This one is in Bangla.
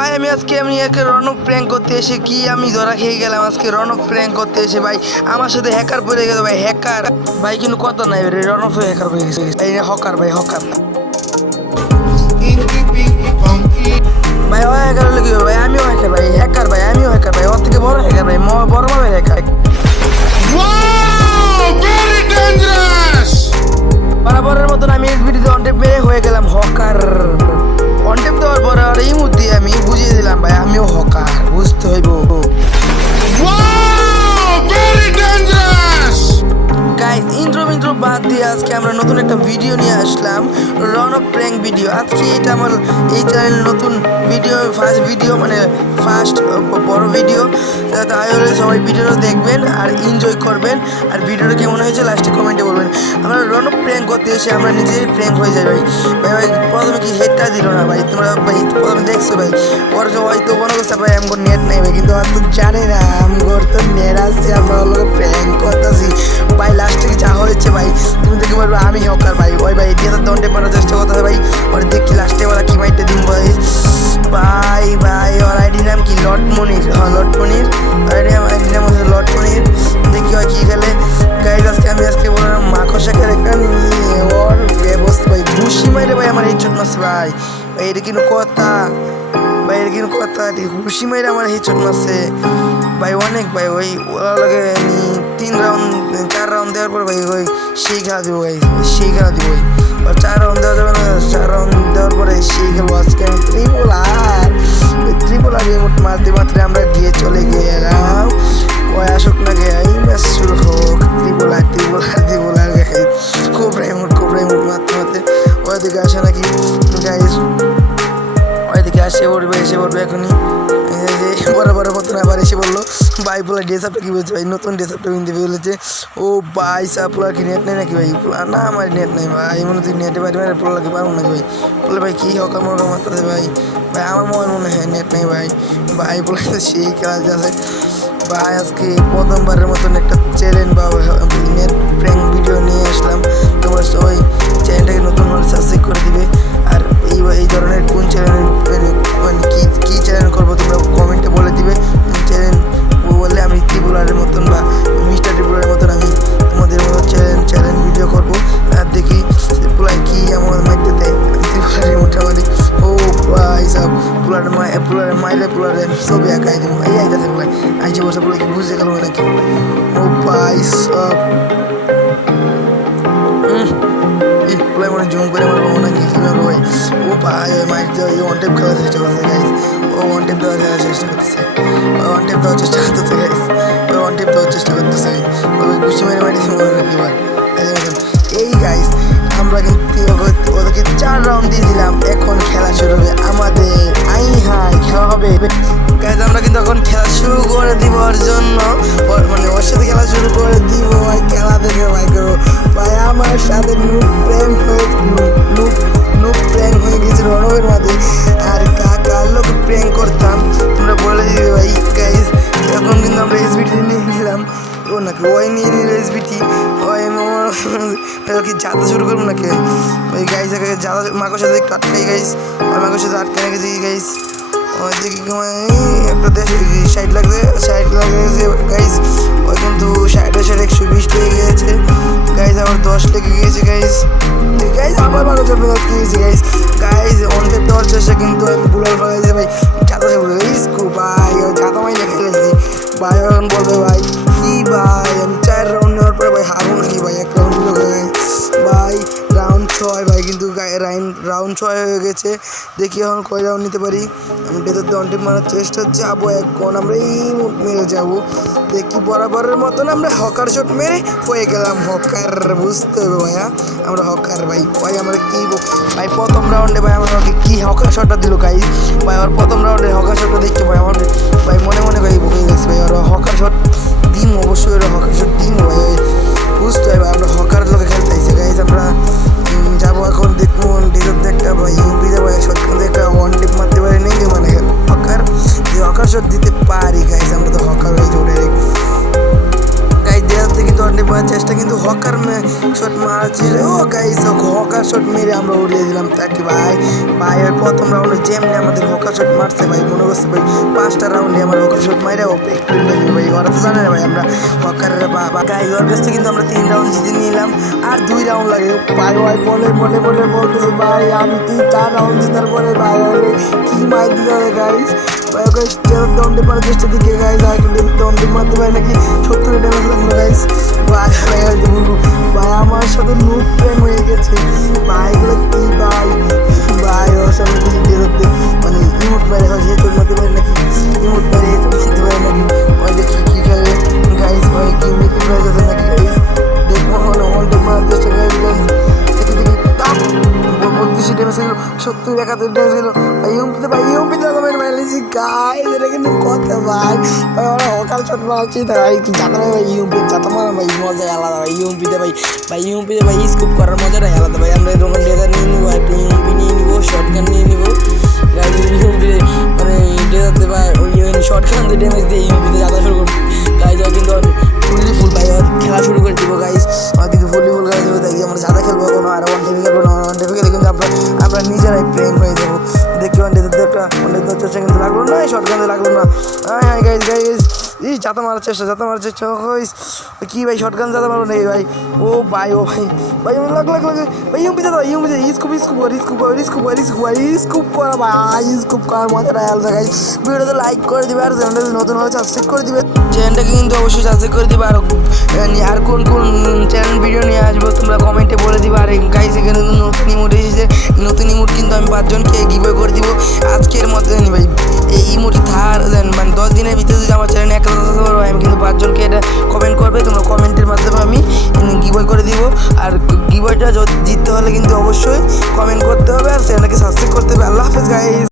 ভাই, আমি আজকে আমি একে রনক প্র্যাঙ্ক করতে এসে কি আমি ধরা খেয়ে গেলাম? আজকে রনক প্র্যাঙ্ক করতে এসে ভাই, আমার সাথে হ্যাকার পড়ে গেছে ভাই হ্যাকার ভাই, কিন্তু কত নাই রনক হ্যাকার হয়ে গেছে। এই হকার ভাই হকার হলে ভাই, আমিও হ্যাকার ভাই হ্যাকার ভাই, আমিও হ্যাকার ভাই, ওর থেকে বড় হ্যাকার ভাই বড় ভাবে হ্যাকার! বরাবরের মতন আমি এই ভিডিওতে অনটেপ মেরে হয়ে গেলাম হকার অনটেপ আর এই মুহূর্তে আমি বুঝিয়ে দিলাম ভাই আমিও হকার বুঝতে হইব। আজকে আমরা নতুন একটা ভিডিও নিয়ে আসলাম। রন অফ প্র্যাঙ্ক ভিডিও আজকে এটা আমার এই চ্যানেল নতুন ভিডিও ফার্স্ট ভিডিও মানে ফার্স্ট বড় ভিডিও তাই হলে সবাই ভিডিওটা দেখবেন আর এনজয় করবেন। আর ভিডিওটা কেমন হয়েছে লাস্টে কমেন্টে বলবেন। আমরা রন অফ প্র্যাঙ্ক করতে এসে আমরা নিজেই প্র্যাঙ্ক হয়ে যাই ভাই। ভাই ভাই, প্রথমে কি হেডটা দিল না ভাই? তোমরা ভাই, প্রথমে দেখছ ভাই? ওর হয়তো মনে করছে, ভাই আমগোর নেট নেই ভাই। কিন্তু আমার তো জানে না, আমগোর তো নেট আসছে আমরা আমি হকার ভাই, ওই ভাই, দিয়ে দণ্ডে মারার চেষ্টা করতে ভাই। ওর দেখি লাস্টে ওরা কি মাইটে দিন ভাই ভাই ভাই, ওর আইডি নাম কি? লট মনির হ্যাঁ লট মনির আইডি আইডি নাম হচ্ছে লট মনির দেখি হয় কি খেলে। গাইজ আজকে আমি আজকে বললাম মাকসা নিয়ে ওর ব্যবস্থা ভাই ঘুষি মাইরে ভাই আমার এই জন্য ভাই। ভাই, এটা কিন্তু কথা। ভাই, এটা কিন্তু কথা। ঘুষি মাইরে আমার জন্য আছে ভাই, অনেক ভাই, ওই ওরা লাগে তিন রাউন্ড চার রাউন্ড দেওয়ার পর ভাই, ওই সেই খেলা দিব ভাই সেই খেলা দিব চার রাউন্ড দেওয়া যাবে না, চার রাউন্ড দেওয়ার পরে সেই খেলব আজকে আমি ত্রিপল আর। ত্রিপল আর রিমোট মারতে মারতে আমরা গিয়ে চলে গেলাম ওই আসুক না গে এই ম্যাচ শুরু হোক। Triple R triple R triple আর গাই খুব রিমোট খুব রিমোট মারতে মারতে ওইদিকে আসে নাকি? গাইজ ওইদিকে আসে পড়বে এসে পড়বে এখনই। বরাবর মতন আবার এসে বলল, ভাই, পোলা ড্রেস আপটা কী বলছে ভাই? নতুন ড্রেস আপটা কিনতে বলেছে। ও ভাই সা পোলার কি নেট নেই নাকি ভাই? পোলা, না, আমার নেট নেই ভাই। মনে তুই নেটে পারবি না পোলাকে পারব নাকি ভাই? বলে, ভাই, কী হকার মকা মারতেছে ভাই? ভাই, আমার মোবাইল মনে হয় নেট নেই ভাই। ভাই, পোলা তো সেই খেলা যাচ্ছে ভাই, আজকে প্রথমবারের মতন একটা চ্যালেঞ্জ বা নেট প্র্যাঙ্ক ভিডিও নিয়ে আসলাম। তোমরা ছবি আঁকাই দেবো এই আইতাছে পুলাই আইসে বসে পুলাই কি বুঝতে গেল নাকি ও ভাই, সব। পুলাই মানে জুম করে আমার মনে কি মারবো ভাই? ও ভাই মাইক দিয়ে ওই ওয়ান টেপ খেলার চেষ্টা করতেছে গাইস ও ওয়ান টেপ দেওয়ার খেলার চেষ্টা করতেছে। ওয়ান টেপ দেওয়ার চেষ্টা করতেছে গাইস ওই ওয়ান টেপ দেওয়ার চেষ্টা করতেছে। ওই ঘুষি মেরে মারি মনে নাকি ভাই? আমরা ওদেরকে চার রাউন্ড দিয়ে দিলাম। এখন খেলা শুরু হবে আমাদের। আই হাই খেলা হবে। কি যাতা শুরু করব নাকি? ওই গাইজ আগে যাতা মাকের সাথে একটু আটকাই গাইস ওই মাকের সাথে আটকে রেখে দিই গাইস দিকে একটা দেশ সাইড লাগবে সাইড লাগছে গাইস ওই কিন্তু সাইডে সাইড একশো বিশ লেগে গিয়েছে। গাইস আবার দশ লেগে গিয়েছে গাইস গাইস আবার বারো চাপে গিয়েছে গাইস গাইস অনটেপ দেওয়ার চেষ্টা কিন্তু আমি বুলার ভাই স্কু ভাই, ওই ছাতা মাইনে খেলেছি। ভাই এখন বলবে ভাই, কি ভাই? কিন্তু রাউন্ড ছয় হয়ে গেছে। দেখি এখন কয় রাউন্ড নিতে পারি। আমি ভেতর অনটেপ মারার চেষ্টা যাব এখন আমরা এই মেরে যাব। দেখি বরাবরের মতন আমরা হকার শট মেরে হয়ে গেলাম হকার, বুঝতে হবে ভাইয়া। আমরা হকার ভাই ভাই আমরা কি ভাই প্রথম রাউন্ডে ভাই আমাকে কি হকার শটটা দিল গাই ভাই আমার প্রথম রাউন্ডে হকার শটটা দেখছি ভাই, আমার ভাই মনে মনে ভাই বকে গেছে ভাই, ওরা হকার শট দিম অবশ্যই হকার শট মারছি ও গাইজ হকার শট মেরে আমরা উড়িয়ে দিলাম তাকে ভাই। ভাই ওই প্রথম রাউন্ডে যেমনি আমাদের হোকা শট মারছে ভাই, মনে করছে ভাই, পাঁচটা রাউন্ডে আমার হোকা শট মাইরা ও ভাই ওরা তো জানে ভাই, আমরা হকার বা গাই ওর কাছ কিন্তু আমরা তিন রাউন্ড জিতে নিলাম। আর দুই রাউন্ড লাগে। ভাই ভাই, বলে বলে বলে বলতেছে, ভাই, আমি তিন চার রাউন্ড জেতার পরে ভাই কি মাই দিতে হবে ওকে দণ্ডে চেষ্টা দিকে গাইস আর কিন্তু দণ্ডে মারতে পারে নাকি সত্তর ড্যামেজ লাগল গাইস ভাই ভাই ভাই আমার সাথে লুট প্রেম হয়ে গেছে ভাই এগুলো কি ভাই ভাই ওর সাথে দেখি বেরোতে মানে ইমোট মেরে হয় যেহেতু মারতে পারে নাকি ইমোট মেরে হেতু খেতে পারে নাকি ওই দেখি কি খেলে গাইস ভাই কি মেকি হয়ে গেছে নাকি গাইস দেখব হলো ওয়ানটে মারার চেষ্টা গাইস গাইস দেখি দেখি তাপ গেল সত্তর একাত্তর ড্যামেজ গেল ভাই ইউমপিতে ভাই ইউমপিতে আমার মাইলেছি গাইস এটা কিন্তু কথা ভাই ভাই ওরা হকাল শট মারছি তাই কি জানা ভাই ইউমপি জাতা মারা ভাই মজা আলাদা ভাই ইউমপিতে ভাই ভাই ইউমপিতে ভাই স্কুপ করার মজাটাই আলাদা ভাই আমরা এরকম ডেজার নিয়ে নিবো একটা ইউমপি নিয়ে নিবো শর্টগান নিয়ে নিবো গাইস ইউমপিতে মানে ডেজারতে ভাই ওই শর্টগান দিয়ে ড্যামেজ দিয়ে ইউমপিতে যাতা শুরু করছি গাইস ও কিন্তু ফুললি ফুল ভাই খেলা শুরু করে দিব গাইস চেষ্টা যাতে মারার চেষ্টা হইস। কি ভাই শটগান যাতে মারো নেই ভাই? ও ভাই ও ভাই। ভাই লাগ লাগ, লাগে। ভাই ইউপি দাদা ইস খুব ইস খুব ইস খুব ইস খুব ইস খুব ইস খুব কর, ভাই স্কুপ কর মজাটা আলাদা গাইস ভিডিওতে লাইক করে দিবে আর চ্যানেলটা নতুন হলে সাবস্ক্রাইব করে দিবে। চ্যানেলটা কিন্তু অবশ্যই সাবস্ক্রাইব করে দিবে। আর আর কোন কোন চ্যানেল ভিডিও নিয়ে আসব তোমরা কমেন্টে বলে দিবে। আর গাইস এখানে নতুন ইমোট এসেছে। নতুন ইমোট কিন্তু আমি পাঁচজনকে গিভে করে দিব। আজকের মতো জানি ভাই, এই ইমোট থার মানে দশ দিনের ভিতরে যদি আমার কিন্তু পাঁচজনকে এটা কমেন্ট করবে, তোমরা কমেন্টের মাধ্যমে আমি গিবয় করে দিব। আর গিবয়টা জিততে হলে কিন্তু অবশ্যই কমেন্ট করতে হবে আর সেটাকে সাবস্ক্রাইব করতে হবে। আল্লাহ হাফেজ গাইজ